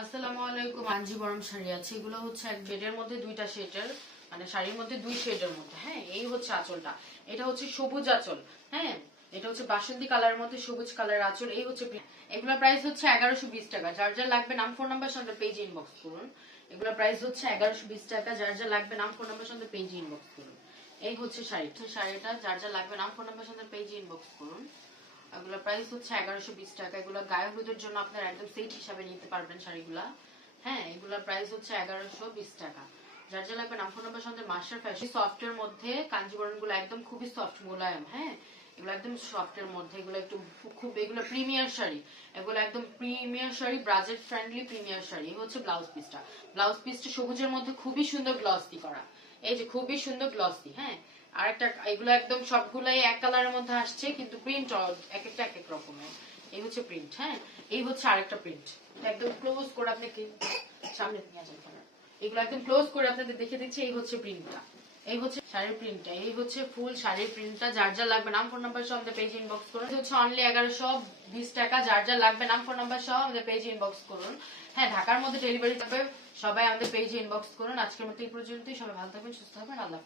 আসসালামু আলাইকুম আঞ্জি গরম শাড়ি আছে। এগুলো হচ্ছে এক বেডের মধ্যে, দুইটা শেডের মানে শাড়ির মধ্যে দুই শেডের মধ্যে। হ্যাঁ এই হচ্ছে আঁচলটা। এটা হচ্ছে সবুজ আঁচল। হ্যাঁ এটা হচ্ছে বাসন্তী কালারের মধ্যে সবুজ কালার আঁচল। এই হচ্ছে এগুলোর প্রাইস হচ্ছে এগারোশো বিশ টাকা। যার যার লাগবে নাম ফোন নাম্বার সঙ্গে পেজ ইনবক্স করুন। এগুলোর প্রাইস হচ্ছে এগারোশো বিশ টাকা। যার যার লাগবে নাম ফোন নাম্বার সঙ্গে পেজ ইনবক্স করুন। এই হচ্ছে শাড়িটা। শাড়িটা, যার যার লাগবে নাম ফোন নাম্বার সঙ্গে পেজ ইনবক্স করুন। এগুলো প্রাইস হচ্ছে এগারোশো বিশ টাকা। এগুলো গায়ে হলুদের জন্য আপনার একদম সেট হিসাবে নিতে পারবেন শাড়িগুলা। হ্যাঁ এগুলোর প্রাইস হচ্ছে এগারোশো বিশ টাকা। যার যা লাগবে নাম ফোন নাম্বার সঙ্গে মাস্টার ফ্যাশন সফটের মধ্যে কাঞ্জিবরণগুলো একদম খুবই সফট মোলায়েম হ্যাঁ? এগুলো একদম সফটের মধ্যে, এগুলো একটু খুব এগুলো প্রিমিয়ার শাড়ি। এগুলো একদম premier sari budget friendly premier sari. হচ্ছে ব্লাউজ পিসটা ব্লাউজ পিসটা সবুজের মধ্যে খুবই সুন্দর গ্লসি করা। এই যে খুবই সুন্দর গ্লসি হ্যাঁ? আর একটা এগুলো একদম সবগুলাই এক কালারের মধ্যে আসছে, কিন্তু প্রিন্ট এক একটা এক এক রকমের। এই হচ্ছে প্রিন্ট হ্যাঁ? এই হচ্ছে আরেকটা প্রিন্ট একদম ক্লোজ করে আপনাকে সামনে নিয়ে যাবেন এগুলো একদম ক্লোজ করে আপনাদের দেখে দিচ্ছি, এই হচ্ছে প্রিন্টটা এই হচ্ছে শাড়ির প্রিন্টটা এই হচ্ছে ফুল শাড়ির প্রিন্টটা যার যা লাগবে, নাম ফোন নাম্বার সহ আমাদের পেজ ইনবক্স করুন। হচ্ছে অনলি এগারোশো বিশ টাকা, যার যা লাগবে, নাম ফোন নাম্বার সহ আমাদের পেজ ইনবক্স করুন। হ্যাঁ ঢাকার মধ্যে ডেলিভারি থাকবে, সবাই আমাদের পেজে ইনবক্স করুন। আজকের মতো এই পর্যন্তই, সবাই ভালো থাকবেন, সুস্থ থাকবেন, আল্লাহ